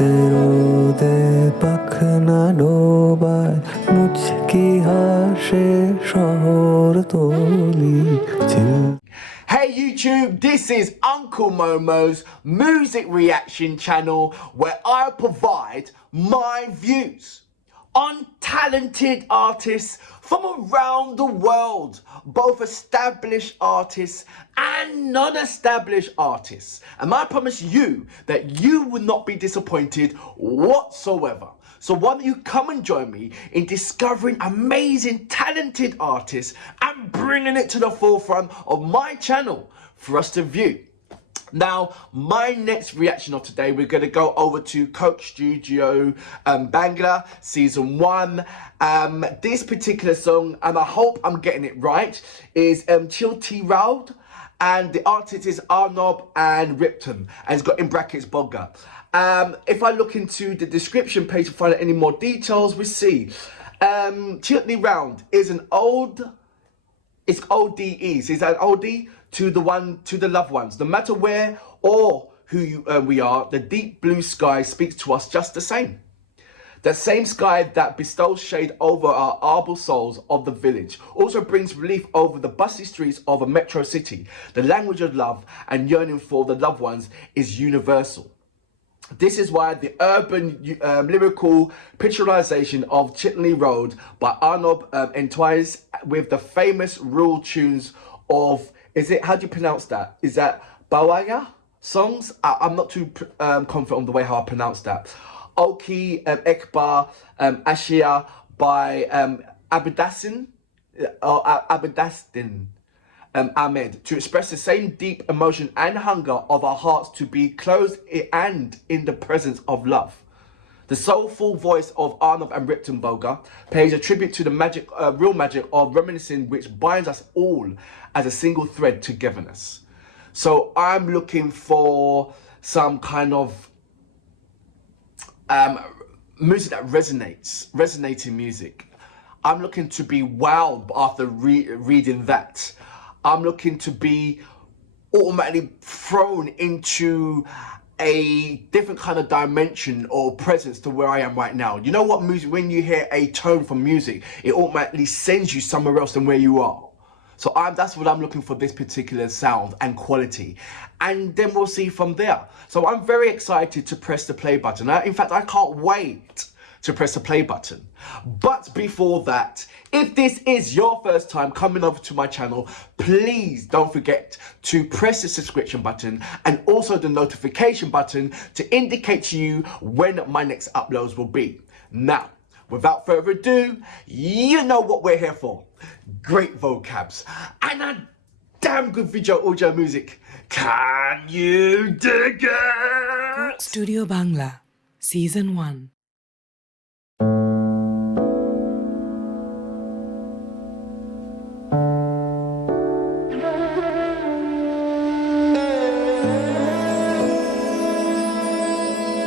छिलते रोदे पख ना डोबाय मुझकी हाशे शहर तोली Hey YouTube, this is Uncle Momo's music reaction channel where I provide my views on talented artists from around the world, both established artists and non-established artists. And I promise you that you will not be disappointed whatsoever. So why don't you come and join me in discovering amazing, talented artists and bringing it to the forefront of my channel for us to view. Now, my next reaction of today, we're going to go over to Coke Studio Bangla, Season 1. This particular song, and I hope I'm getting it right, is Chiltey Roud, and the artist is Arnob and Ripon, and it's got in brackets Boga. If I look into the description page to find out any more details, we see Chiltey Roud is an old, it's ODE, so it's an oldie to the loved ones. No matter where or who we are, the deep blue sky speaks to us just the same. The same sky that bestows shade over our arable souls of the village also brings relief over the busy streets of a metro city. The language of love and yearning for the loved ones is universal. This is why the urban lyrical picturization of Chiltey Roud by Arnob and entwines with the famous rural tunes of, is it, how do you pronounce that? Is that Bhawaiya songs? I'm not too confident on the way how I pronounce that. Ki Ekbar Ashiya by Abbasuddin Ahmed, to express the same deep emotion and hunger of our hearts to be close and in the presence of love. The soulful voice of Arnob and Ripon Boga pays a tribute to the magic, real magic of reminiscing, which binds us all as a single thread togetherness. So I'm looking for some kind of music that resonating music. I'm looking to be wowed after reading that. I'm looking to be automatically thrown into a different kind of dimension or presence to where I am right now. You know what music, when you hear a tone from music, it automatically sends you somewhere else than where you are. So that's what I'm looking for, this particular sound and quality. And then we'll see from there. So I'm very excited to press the play button. In fact, I can't wait to press the play button. But before that, if this is your first time coming over to my channel, please don't forget to press the subscription button and also the notification button to indicate to you when my next uploads will be. Now, without further ado, you know what we're here for. Great vocabs and a damn good video audio music. Can you dig it? Studio Bangla, Season 1.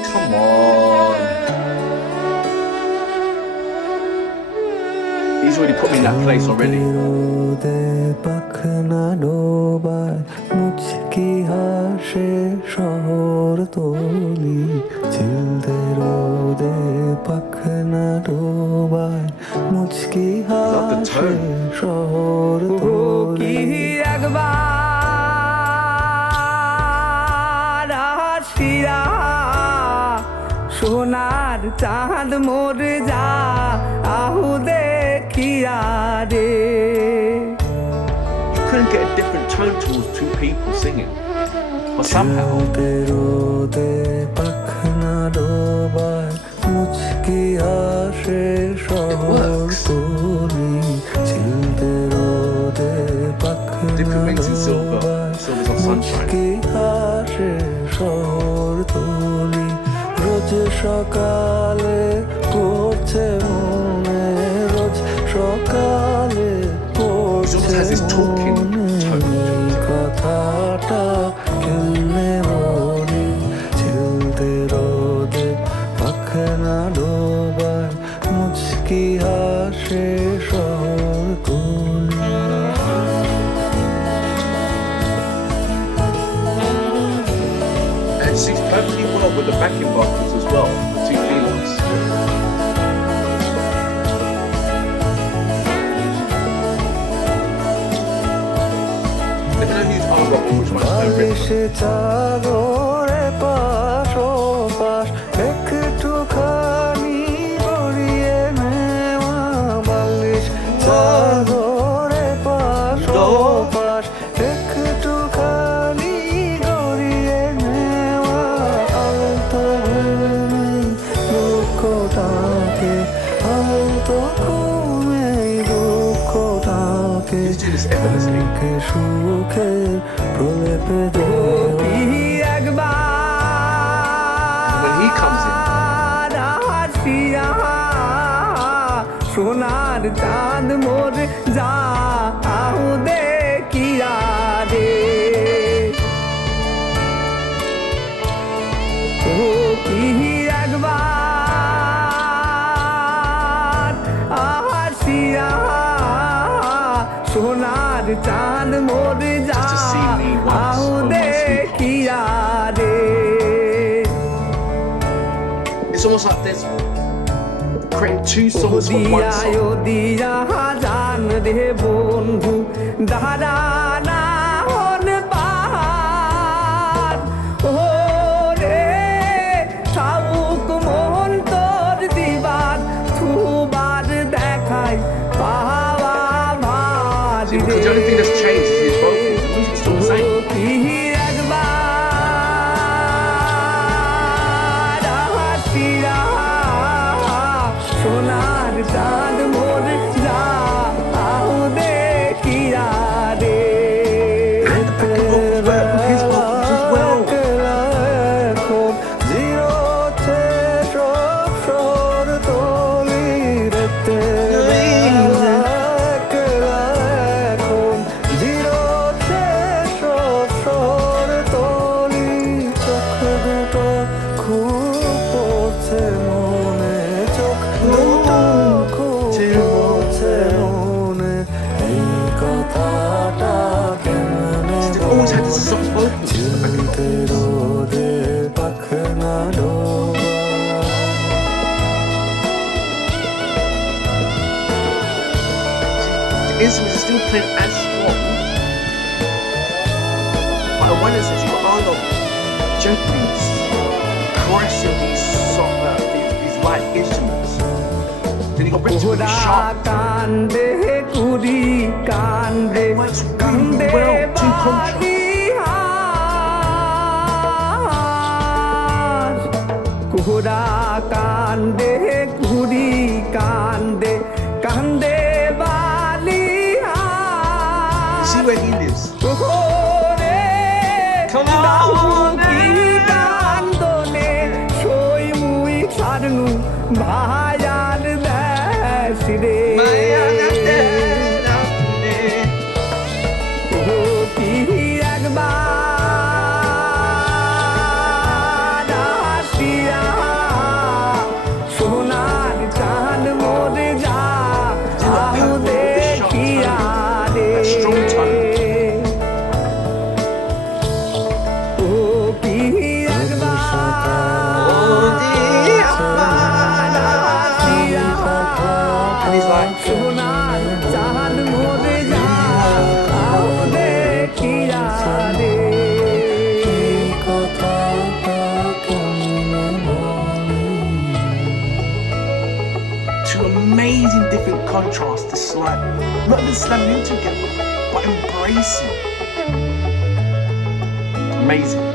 Come on. He's already put me in that place already. Love the tone. Ki Ekbar Ashiya সোনার চাঁদ মোর যা আহু দেখিয়া রে You couldn't get a different tone towards two people singing. But somehow it works. Different rings in silver, silver's on sunshine. রোজ সকালে পড়ছে মনে রোজ সকালে পড়ছে মনে কথাটা কেমনে বলি ঝিলতে রোদে পাখ না ডোবায় মুচকি হাসে শহর তুলি And she's perfectly well with the backing vocals as well, the two females. Let me know who's Arnob and which one's Ripon. বালিশে চাদরে পাশ ওপাশ একটুখানি গড়িয়ে নেওয়া বালিশ চাদরে পাশ ওপাশ একটুখানি গড়িয়ে নেওয়া আলতো নেই দুঃখটাকে আলতো কমে দুঃখটাকে Just do this effortlessly. সুখে সুখে প্রলেপে কি একবার When he comes in, আসিয়া সোনার চাঁদ মোর যা আহু দেখিয়া রে ও কি একবার আসিয়া সোনার চাঁদ মোর যা Just to see me once আহু on my দেখিয়া রে it's almost like there's creating two songs from one দিয়ায় song. দিয়া জান রে বন্ধু দাদা না হন পাহাড় ও রে শাউক মোহন তোর দিবার থুবার দেখাই পাওয়া ভার See, because the only thing that's changed is his vocals. The music's still the same. কি একবার আসিয়া সোনার চাঁদ মোর যা আহু দেখিয়া রে And the backing vocals were his vocals as well. এখন জিরোতে সব স্বর তোলি রেতে এখন জিরোতে সব স্বর তোলি চোখ দুটো খুব পড়ছে মনে চোখ দুটো খুব পড়ছে মনে এই কথাটা কেমনে They've always had this soft vocals. The backing vocals. Chiltey Rodey পাখনা ডোবা The instruments are still playing as strong. But on one instance, you've got Arnob gently caressing these light instruments. Then you've got Ripon with ঘোড়া sharp. কান্দে কুড়ি কান্দে Works কান্দে really well, two contrasts. বালিহাস ঘোড়া কান্দে কুড়ি কান্দে কান্দে বালিহাস See where he lives. ওরে Come on, দাউকি কান্দনে সই মুই ছাড়নু ভায়ার দেশ রে ও কি একবার আসিয়া সোনার চাঁদ মোর যা আহু দেখিয়া রে Strong tone. ও কি একবার আসিয়া And he's like, সোনার চাঁদ মোর যা আহু দেখিয়া রে এই কথাটা কেমনে বলি two amazing different contrasts, the slight, not even slamming into together, but embracing. Amazing.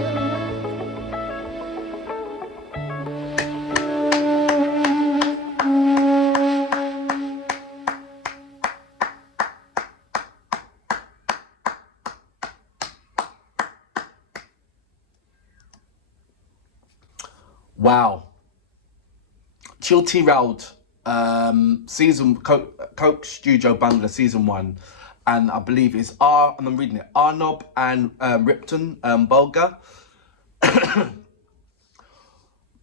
Wow. Chiltey Roud, season Coke Studio Bangla season 1, and I believe it's and I'm reading it, Arnob and Ripon, Boga.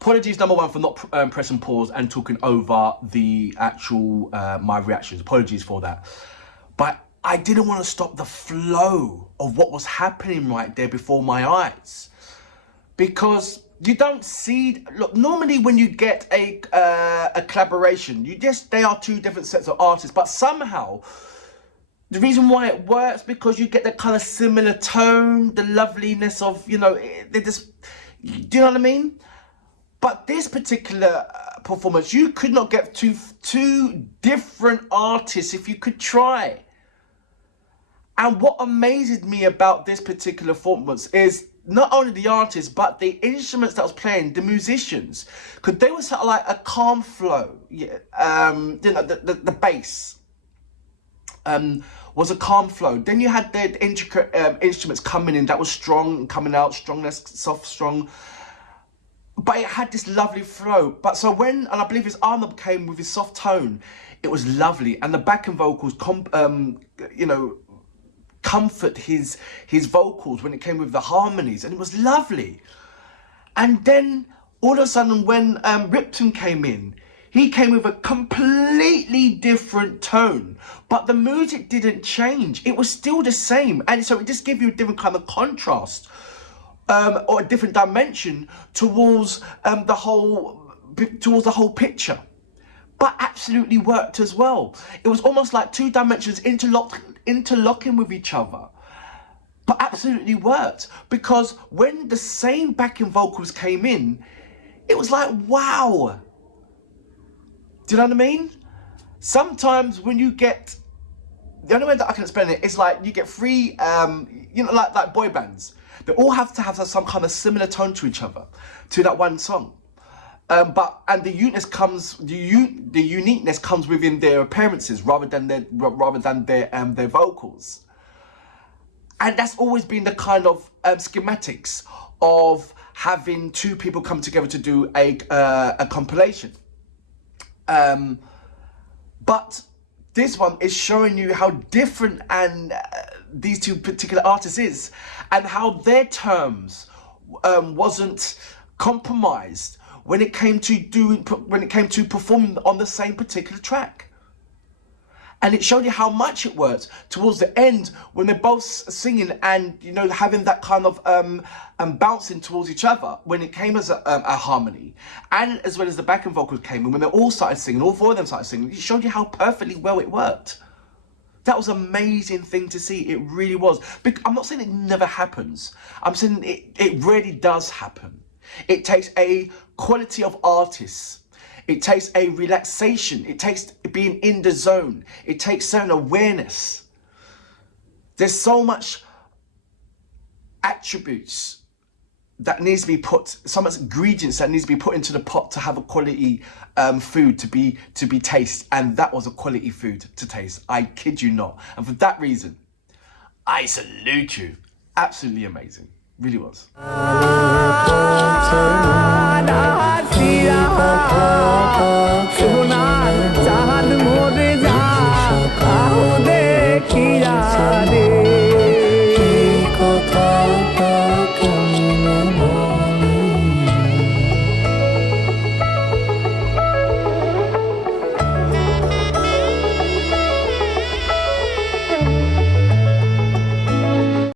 Apologies, number one, for not pressing pause and talking over the actual my reactions. Apologies for that, but I didn't want to stop the flow of what was happening right there before my eyes, because You don't see, look, normally when you get a collaboration, they are two different sets of artists, but somehow the reason why it works because you get that kind of similar tone, the loveliness of, you know, they just, do you know what I mean? But this particular performance, you could not get two different artists if you could try. And what amazed me about this particular performance is not only the artists, but the instruments that was playing, the musicians, because they were sort of like a calm flow. Yeah, you know, the bass was a calm flow. Then you had the intricate instruments coming in that was strong and coming out, strongness, soft, strong. But it had this lovely flow. But so when, and I believe it's Arnob came with his soft tone, it was lovely. And the backing vocals, you know, comfort his vocals when it came with the harmonies, and it was lovely. And then all of a sudden when Ripon came in, he came with a completely different tone, but the music didn't change. It was still the same, and so it just gave you a different kind of contrast or a different dimension towards the whole picture. But absolutely worked as well. It was almost like two dimensions interlocking with each other, but absolutely worked, because when the same backing vocals came in, it was like, wow. Do you know what I mean? Sometimes when you get, the only way that I can explain it is like you get three, you know, like boy bands. They all have to have some kind of similar tone to each other, to that one song. And the uniqueness comes, the uniqueness comes within their appearances rather than their vocals. And that's always been the kind of schematics of having two people come together to do a compilation. But this one is showing you how different and these two particular artists is, and how their terms wasn't compromised when it came to performing on the same particular track. And it showed you how much it worked towards the end when they're both singing and, you know, having that kind of bouncing towards each other when it came as a harmony, and as well as the backing vocals came in when they all started singing, all four of them started singing. It showed you how perfectly well it worked. That was an amazing thing to see. It really was. I'm not saying it never happens. I'm saying it really does happen. It takes a quality of artists. It takes a relaxation. It takes being in the zone. It takes certain awareness. There's so much attributes that needs to be put, so much ingredients that needs to be put into the pot to have a quality food to be taste, and that was a quality food to taste. I kid you not. And for that reason, I salute you. Absolutely amazing. Really was.